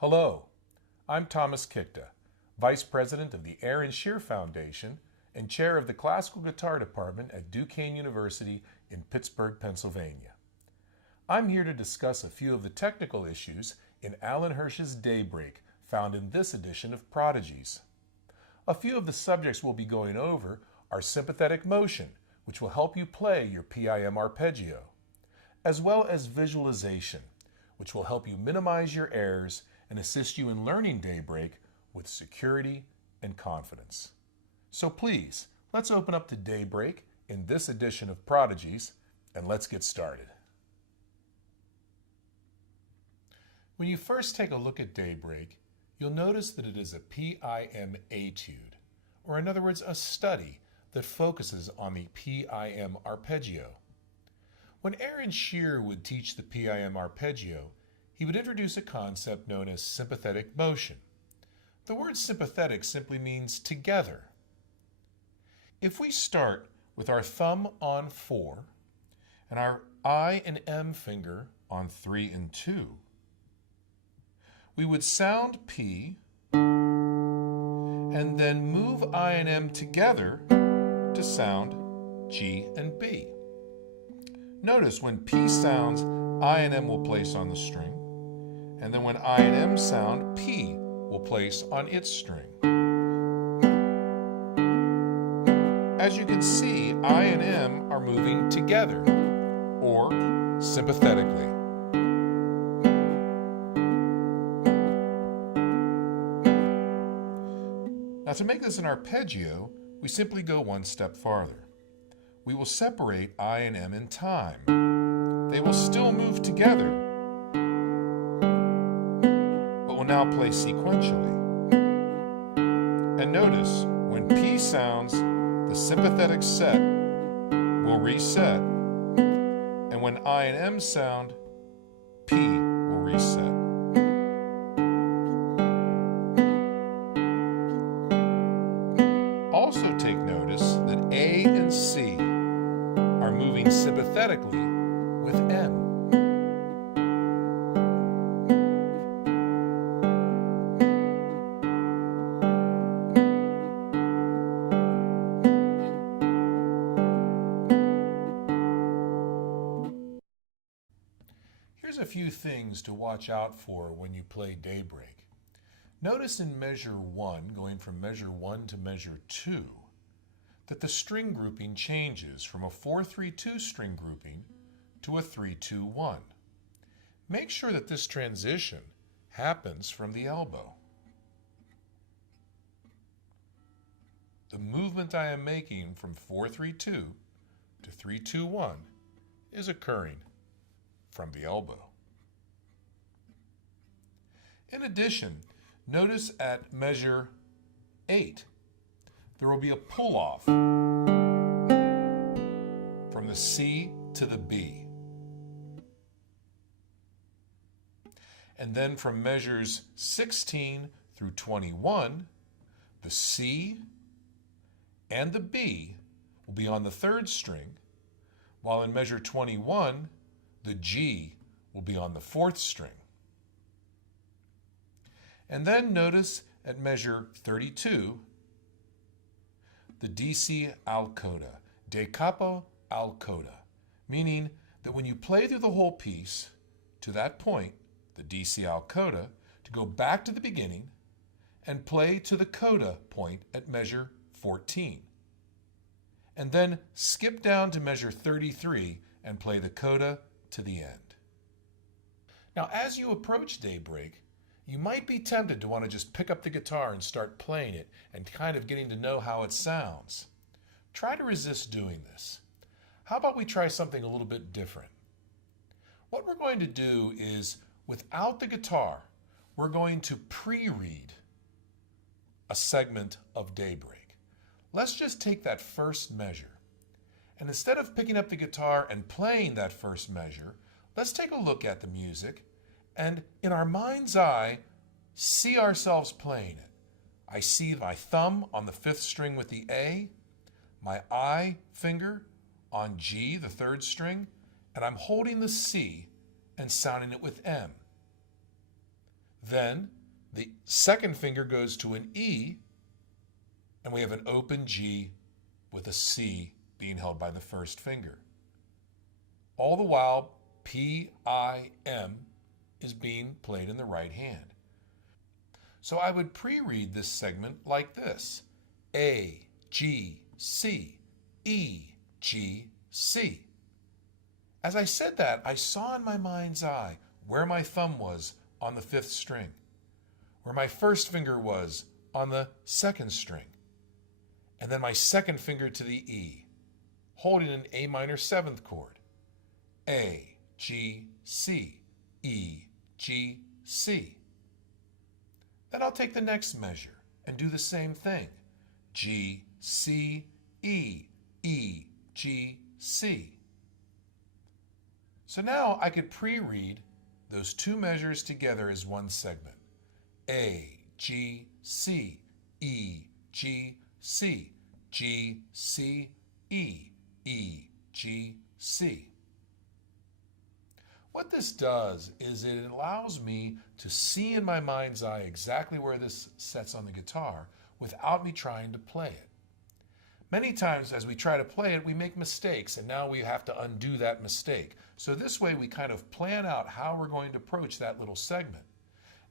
Hello, I'm Thomas Kikta, Vice President of the Aaron Shear Foundation and Chair of the Classical Guitar Department at Duquesne University in Pittsburgh, Pennsylvania. I'm here to discuss a few of the technical issues in Alan Hirsch's DayBreak found in this edition of Prodigies. A few of the subjects we'll be going over are sympathetic motion, which will help you play your PIM arpeggio, as well as visualization, which will help you minimize your errors and assist you in learning DayBreak with security and confidence. So please, let's open up to DayBreak in this edition of Prodigies, and let's get started. When you first take a look at DayBreak, you'll notice that it is a PIM etude, or in other words, a study that focuses on the PIM arpeggio. When Aaron Shear would teach the PIM arpeggio, he would introduce a concept known as sympathetic motion. The word sympathetic simply means together. If we start with our thumb on 4 and our I and M finger on 3 and 2, we would sound P and then move I and M together to sound G and B. Notice when P sounds, I and M will place on the string, and then when I and M sound, P will place on its string. As you can see, I and M are moving together, or sympathetically. Now to make this an arpeggio, we simply go one step farther. We will separate I and M in time. They will still move together, but will now play sequentially. And notice, when P sounds, the sympathetic set will reset, and when I and M sound, P will reset. Also take notice that A and C are moving sympathetically with M. Here's a few things to watch out for when you play DayBreak. Notice in measure 1, going from measure 1 to measure 2, that the string grouping changes from a 4-3-2 string grouping to a 3-2-1. Make sure that this transition happens from the elbow. The movement I am making from 4-3-2 to 3-2-1 is occurring from the elbow. In addition, notice at measure 8, there will be a pull-off from the C to the B. And then from measures 16 through 21, the C and the B will be on the 3rd string, while in measure 21, the G will be on the 4th string. And then notice at measure 32, the DC al coda, de capo al coda, meaning that when you play through the whole piece to that point, the DC al coda, to go back to the beginning and play to the coda point at measure 14. And then skip down to measure 33 and play the coda to the end. Now, as you approach DayBreak, you might be tempted to want to just pick up the guitar and start playing it and kind of getting to know how it sounds. Try to resist doing this. How about we try something a little bit different? What we're going to do is, without the guitar, we're going to pre-read a segment of DayBreak. Let's just take that first measure. And instead of picking up the guitar and playing that first measure, let's take a look at the music and in our mind's eye, see ourselves playing it. I see my thumb on the 5th string with the A, my I finger on G, the 3rd string, and I'm holding the C and sounding it with M. Then the second finger goes to an E, and we have an open G with a C being held by the first finger. All the while, P-I-M is being played in the right hand. So I would pre-read this segment like this: A, G, C, E, G, C. As I said that, I saw in my mind's eye where my thumb was on the fifth string, where my first finger was on the second string, and then my second finger to the E, holding an A minor seventh chord. A, G, C, E, G, C. Then I'll take the next measure and do the same thing. G, C, E, E, G, C. So now I could pre-read those two measures together as one segment. A, G, C, E, G, C, G, C, E, E, G, C. What this does is it allows me to see in my mind's eye exactly where this sets on the guitar without me trying to play it. Many times as we try to play it, we make mistakes, and now we have to undo that mistake. So this way we kind of plan out how we're going to approach that little segment.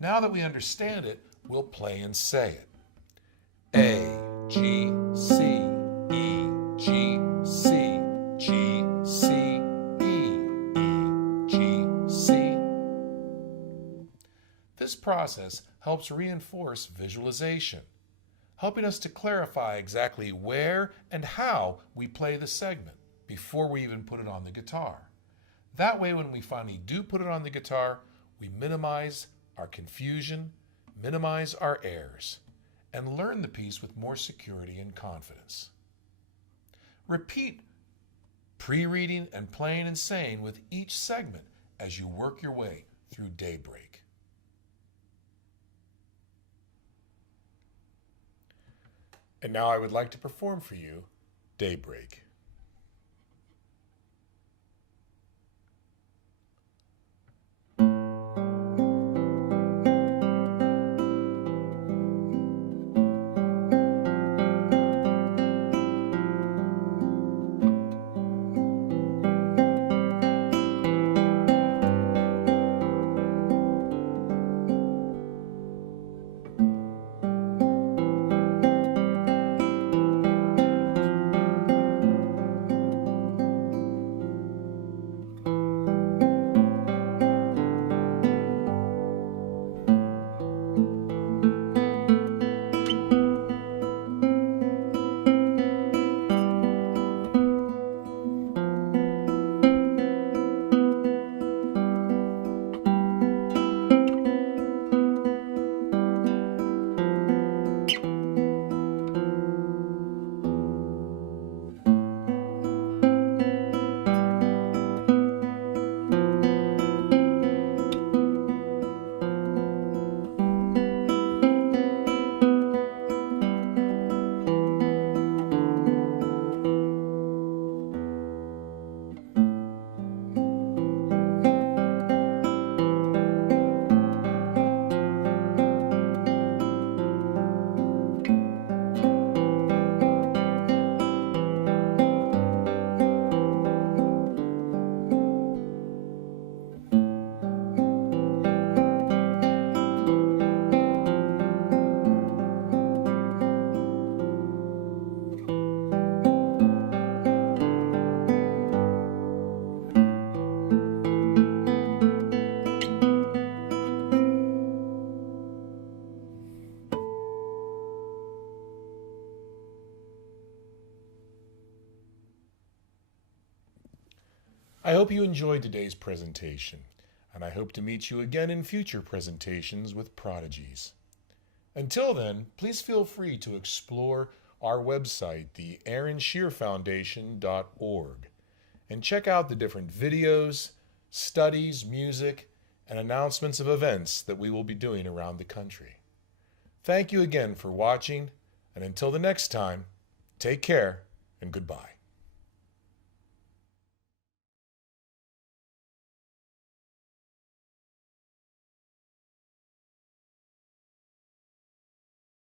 Now that we understand it, we'll play and say it. A, G, C, E, G, C, G, C, E, E, G, C. This process helps reinforce visualization, helping us to clarify exactly where and how we play the segment before we even put it on the guitar. That way, when we finally do put it on the guitar, we minimize our confusion, minimize our errors, and learn the piece with more security and confidence. Repeat pre-reading and playing and saying with each segment as you work your way through DayBreak. And now I would like to perform for you DayBreak. I hope you enjoyed today's presentation, and I hope to meet you again in future presentations with Prodigies. Until then, please feel free to explore our website, the AaronShearFoundation.org, and check out the different videos, studies, music, and announcements of events that we will be doing around the country. Thank you again for watching, and until the next time, take care and goodbye.